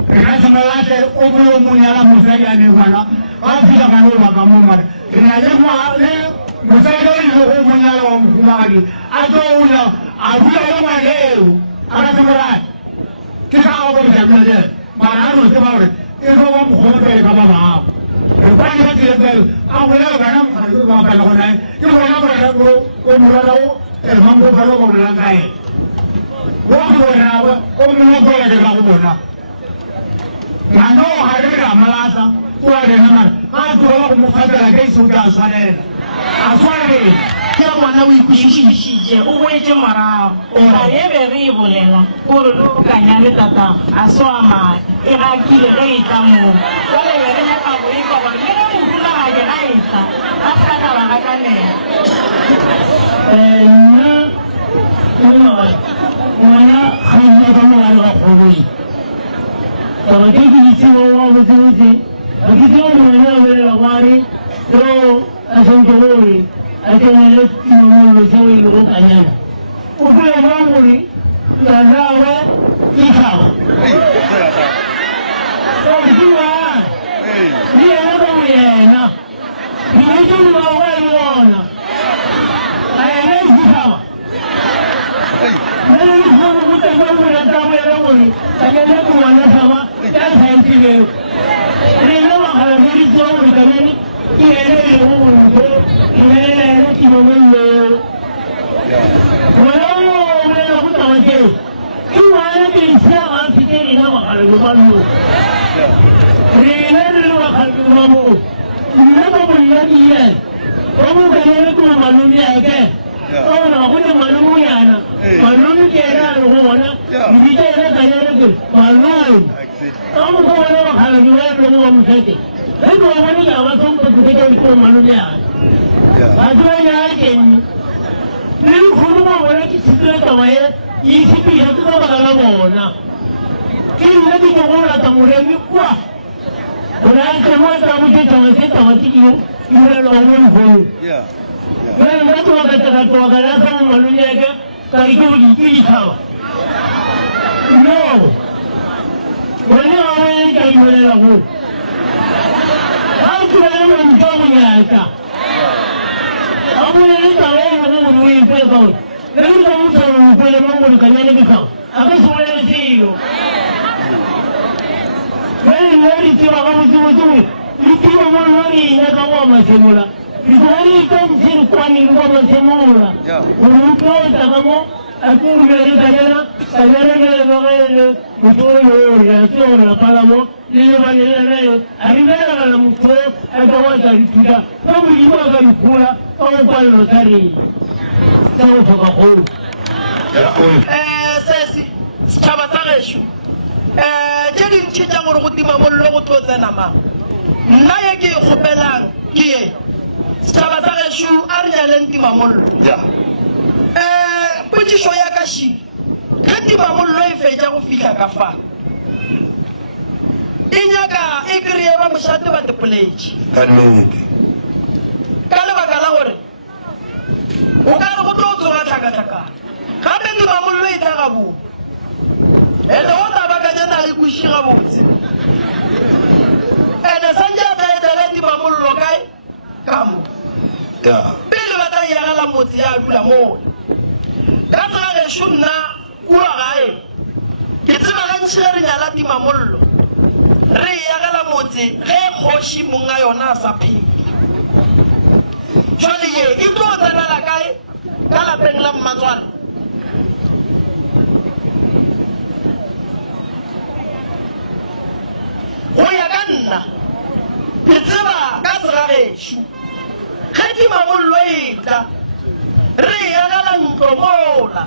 re ka se molate o mo monyala mosadi a ne ngwana a fila ngwana o ba ka mo mara re na le mosadi o ile go monyala wa mokhumagadi a tlo una a dula le ngwana eo a ka se morate ke ka go go jabile le mara a no se ba gore e go ba mogopele ka ba bao re kwa ke tsile tsele a go le bana mo ba ka le gona ke bona gore o morala o e mambo ba lo go la kae wo go na o mo go le ga go bona ngano ha re ra malasa o re na mara a tlo go mo khatela ke se o ka swanela a swanela ke ngwana o ikwešišitše o boetse morago a ye be re e bolela gore le o kanya le tata a so a madi e gakile ge e tla moo jale be re nyaka go ikwa gore le ge modulagadi ga e tla a se ka taba gakanela ngwana ga nna ka mogare wa kgoboi taba ke ke itsebo wa botsebotse ga ke tsebo ngwana a belela gware yo a sentse gore a kenele timamollo seo e lego kanyana o pela jang gore ntatawe ke tlhaba okewa le yena ka mo yena diboke moago a le ona a yena e fitlhaba nale lekgono go teka molatabo gore kanyana ke ngwana tlhaba ya saentebeo rena magala mo ditsewa gore kamane ke ene e lego gore ene timamollo ngwana o bolela go taba keo ke ngwana ke isia ga fite rena magala le mano rena re le magala le mamo Kamu kaya tu malum ni aja. Oh, nak aku ni malum ni ana. Malum ni kaya aku mana? Kita ni kaya aku malum. Kamu kau mana hal juga aku kamu cakap. Tapi orang ni awak tu kita itu malum ni ana. Aduh ni aja. Ni kamu mana kita tahu ya? Isi pihak tu apa mana? Kita ni orang tamu ni kuah. Orang semua tamu kita ni. Ina lo amun ho. Nah, mereka kata sama malunya ke, tadi tu begini tahu. No. Mana orang yang kaya mana lagu? Aku orang yang kau punya apa? Aku ni tahu yang aku boleh pergi. Tapi kamu tahu boleh mana kerja lagi kau? Aku semua ni sih. Mari cuba kamu cuba. Itu mana ni nak awak macam mana? Itu hari kan sirupan ini macam mana? Orang tua kamu, aku beri kaya betul ya, betul apa kamu? Ini mana? Hari mana kamu tu? Ada wajah juga. Kamu lima kali pula, kamu paling cari. Kamu apa? Sesi, siapa sangat jadi cinta orang kutima mulu tu nama. Naya ke khubelang kie staba sare shu arnya lenti mamul ya puji shoya kashi kati mamul loy feja ku fika kafa inyaka ikriye ba mushatu ba te plage kaniki kala ba kala hore ukara ko to ga taka kabe ni mamul loy tagabu ele wota ba ka jana li kushira botsi ena sanja taetalenti mamul lokai kamu ya bele bata yagala moti ya dula mo kasa re shunna kuwa gae kitsima ga nsheri nyala ti mamullo re yagala moti re khoshi munga yona sa phi joli ye ito tana la kai kala pengla matswana Oya ganna, pizza kasra shu. Kati mamullo ita, ria galanto mola.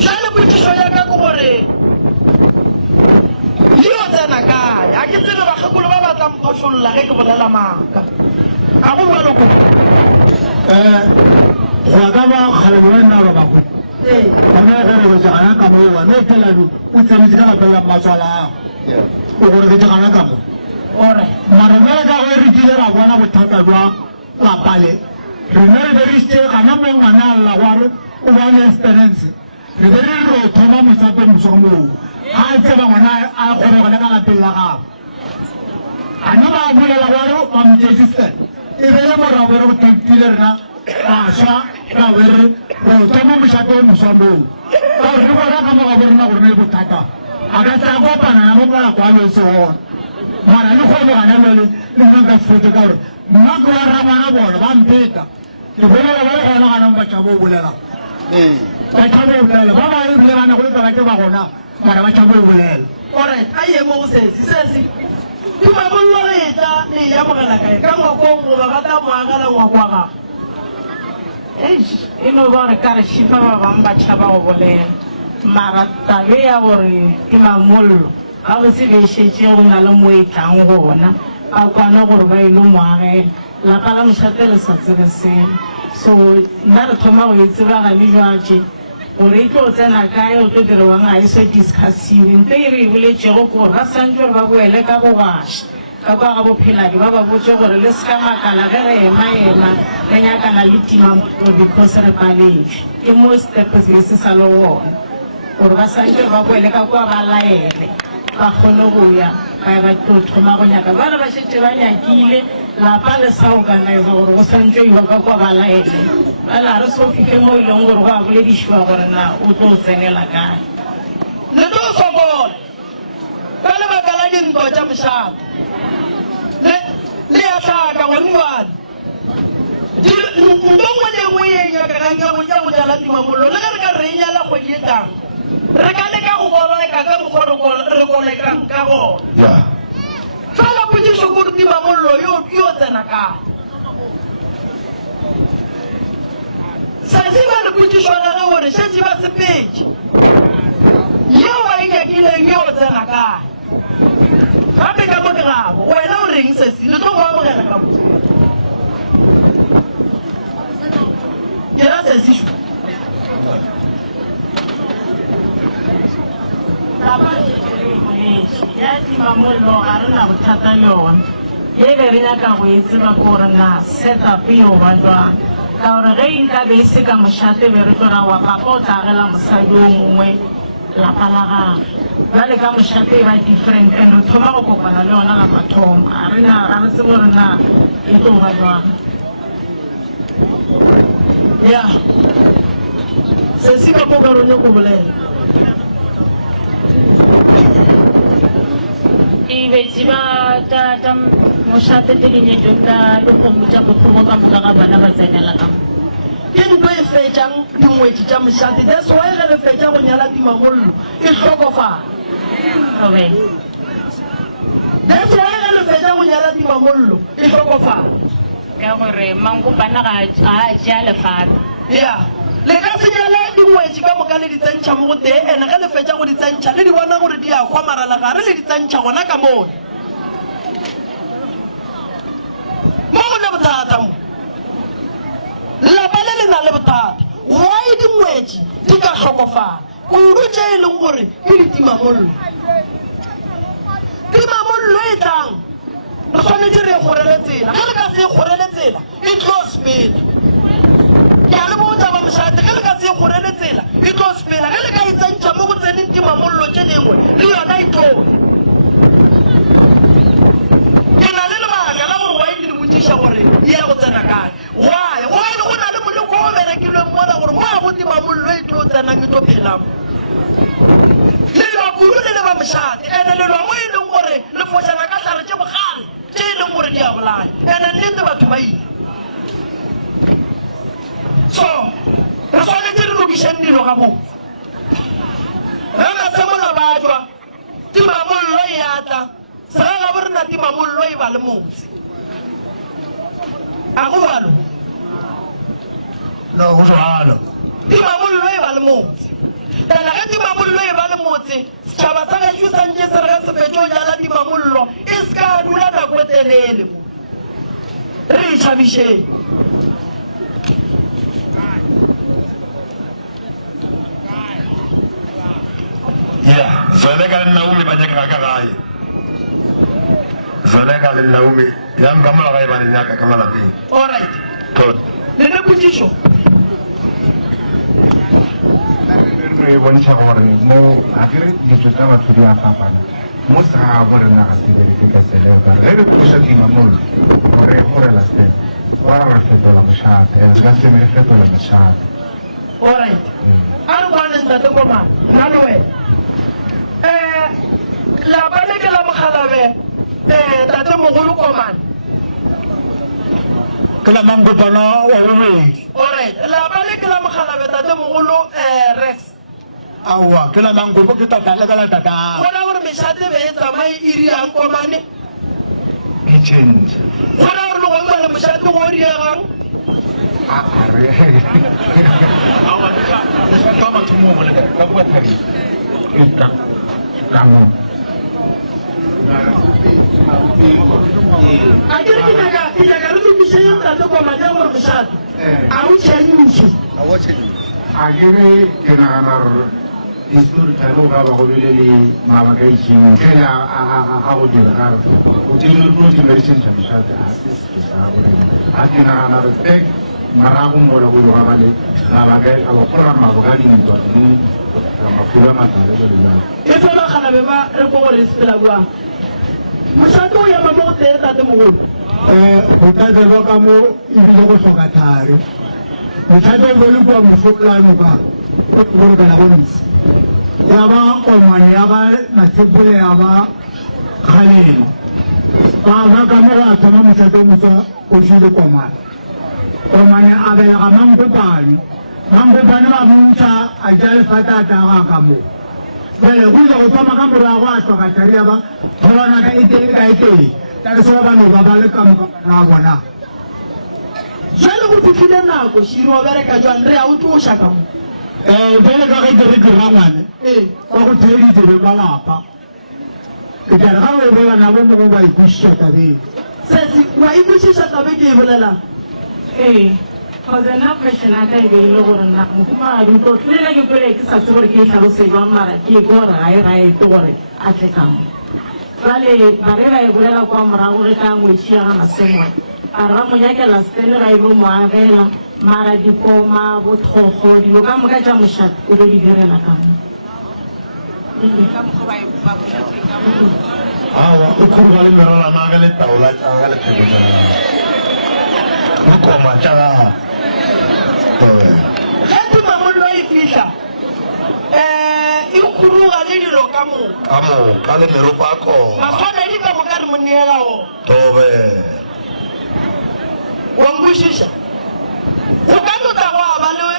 Jana pitisho ya kakore. Yo tena kaya, akitena bakakulu baba tamposhula ke kubala maka. Aku baru ku. Khwagaba khalwana babaku. Ana gore jana kamu wa ne telalu utsamisa ka bela maswala. Gore jana kamu. Ore. Marana ga gore jira wana butata bwa la pale. Remere beriste kana mengana la waru uwana experience. Remere ro thoma musape musomo. Ha tseba ngwana a gore kana ka pela ga. Ana ba bula la waru am jesiste. Ibele mo ra waru tilerna. Asha na were ro thoma musape musomo. Ba ru bara kama gore na gore butata. Aga sa go pana mo ba kwa lo so. Mara ni kwa mwana lele ni mwanga foto kaur makwa ramana bola bampeta ni bola wala ona kana mbachabo bulela bachabo bulela baba ni bulela na kuleta bachabo bona mara bachabo bulela ore aye mo sesi tuma bollo eta ni yamagala kai kama ko ngo bata mwangala ngwakwa ino gore kare shifa ba bambachaba bulela mara tabe ya gore tuma mollo Aku sih biasa ngalam muai tanggo na. Aku anak korban itu muare. Laparan satu lesat so nara thoma itu kami jual je. Orang itu orang kaya itu di ruang aiso diskusi. Enteri boleh jauh korban sanjur bagu elek aku was. Aku pilih bagu jauh korban sekarang kalau kerja ema banyak kalau litima because repali. Imo step sih salon. Korban sanjur bagu elek aku abalai. Akhono goya ba ba to thoma go nyaka bana ba shetse ba nyakile la pale sa organize gore go santse iwa ka kwa bala ene bala re so fike mo ilong gore ba bole di shwa gore na o to tsenela ka le to so go bala ba kala din go tsa msha le ya sa ka ngwan di ndongwe le ngwe ya ka nya go ja go jala di mamolo le ka re nya la go yeta re ka le ka go bola le ka ka go re go le ka go ya sala puji shukuru di mamolo yo tsena kae sasi ba le putisho ga ga gore shetse ba sepedi yeo ba inyakileng yeo tsena kae gape ka mo kerabo wena o reng sesi le tlo go amogela ka mo ke ra sesi ya timamollo a re na bothata le yone ye be re nyaka go itse ba gore na setup yo ba jwang ka gore ge nka be se ka mošate be re tlora wa papa o tlagela mosadi o mongwe lapa la gage jale ka mošate ba different and re thoma go kopana le yona lapa thoma a re se gore na e tlo ba jwang ya se se ka mo ka rone go bolela Ibetsi ba ta mošate te dinyetong tsa dikgomo tša mokgomo ka moka ga bana ba tsenela ka mo ke ntho e fetšang dingwetši tša mošate that's why ge le fetša go nyala timamollo e hlokofala that's why ge le fetša go nyala timamollo e hlokofala ka gore mankopana ga a tšea lefatshe ya le ka se nyala dingwetši ka moka le di tsentšha mo go tee ene ge le fetša go di tsentšha le di bona gore di a kgwa marala gare le di tsentšha gona ka mone mo go le bothata mo lapa le le na le bothata why dingwetši di ka hlokofala kudu tše e leng gore ke ditimamollo timamollo e tlang re tshwanetse re e kgorele tsela ge le ka se e kgorele tsela e tlo sepela ke a le botsa ba mošate ge le ka se e kgorele tsela e tlo sepela ge le ka e tsentšha mo go tseneng timamollo tše dingwe le yona e tloe ke na le lebaka la gore wa e ke di botsiša gore e ya go tsena kae why gobane go na le moleko o berekilweng mona gore mo a go timamollo e tlo tsenang e tlo phelang lelwa kudu le le ba mošate ande lelwa mo e leng gore le fošana ka tlhare tše bogale tše e leng gore di a bolaya ande nnete batho ba ile so re tshwanetse re lokišeng dilo ga botse ge masemola ba jwa timamollo e atla sega ga bo rena timamollo e ba le motse a go balo no go jalo timamollo e ba le motse ena ge timamollo e ba le motse setšhaba sa gašo santše se re ge se fetše o jala timamollo e se ka dula nako e telele mo re e tšhabišeng ya zone ka Naomi ba nyaka ka gae zone ka le Naomi ya mba mola gae ba nyaka ka malapeng alright tot le ne putsišo re bontsha gore mo a kere ditso tsa batho di a fapana mo se ga gore na ga se bereke ka tsela eo kare re puša timamollo gore gore la step wa re fetola mošate re ka se re fetola mošate alright a re kwane ntate komane nna le wena lapa le ke la mogalabe tate mogolo komane ke la mankopana wa bobedi alright lapa le ke la mogalabe tate mogolo res aowa ke la mankopo ke tatale ka la tata gona gore mešate be e tsamaye iri yang komane ke change gona gore le gomba le mošate go diegang ka batho mo bole ka bua thari e ka mo a kere ke nyaka re lokišeng tate komane ya gore mošate a o tšhanyuše a kere ke nagana gore historically ga ba go bile le mabaka a itseng ke a go dira gare o tenne tlo di-medicine tšhabišate a se se sa gore a ke nagana re back marago mola go yoga bale mabaka a ba gola mabaka a dintwa le mafulo a matale jalo jalo e fe magalabe ba re ko gore e sepela jwang mošate o ema mo go tee tate mogolo botatlelwa ka mo ebile go hloka thari bothata bo le kwa mosokolano ka gore kana bonse ya ba komane ya ba mathepole ya ba kgalelo ba ka mo a thoma mošate motsa o šile komane a belega mankopane ba montšha a ja lefatata ga ka mo jale go ile go thoma ka morago a hloka thari ya ba thobanaka e teng ka e teng ka se ba no ba le ka mo na bona jwale go fitlhile nako shiri wa bereka jwang re a o tloša ka mo pele ka ge ke ke rangwane ba go theeditse be ba lapa ke tla ga o bola na bo mo ba ikušša tabeng sesi wa ikušiša tabe ke e bolelang Because enough question I tell you, over and not Mukuma, you don't feel like you break such a vacation of say, one mara, you go, I to worry at the come. Vale, Barella, Burella, Comra, which you are a same one. Aramoyaka, La Stella, I room, Marvella, Mara di Poma, what hold you come catch a mushat, already get in a come. Ukurvali Merola Magaleta, or like Agaleta. Eti mamolo ifisha ikuruga leli lokamo amo kale meropa ko masona lika mokari muniela o tobe wangushisha ukano tawa balwe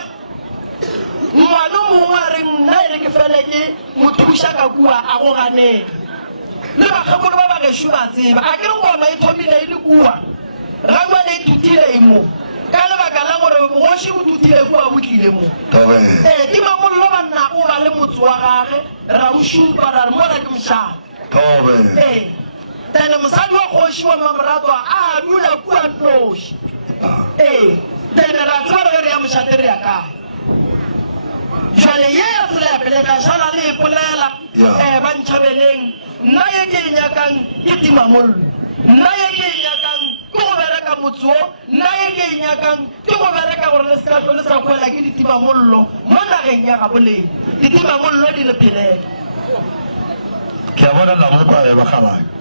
mwanu muwari naire kifeleki mutusha kakua agogane le bakgolo ba ba ge shuba tseba akere ngoma ithomile ile kuwa rangwa le tutile imo kana bakala gore go shi go tutile kuwa butlile mo tobe di mamollo ba nna o ba le motse wa gage ra o shupa ra mo ra ke msha tobe tene mosadi wa kgoši wa mamarato a dula kua ntoši tene ra tseba re ya mošatere ya kae jale ye ya tsela ya pele ka šala le ipolela ba ntšhabeleng nna ye ke e nyakang ke timamollo nna ye ke e nyakang ke go bereka motse o nna ye ke e nyakang ke go bereka gore le seka tlole sa kgwela ke ditimamollo mo nageng ya gaboleng ditimamollo di le phelela ke a bona la go kwa ba kgabane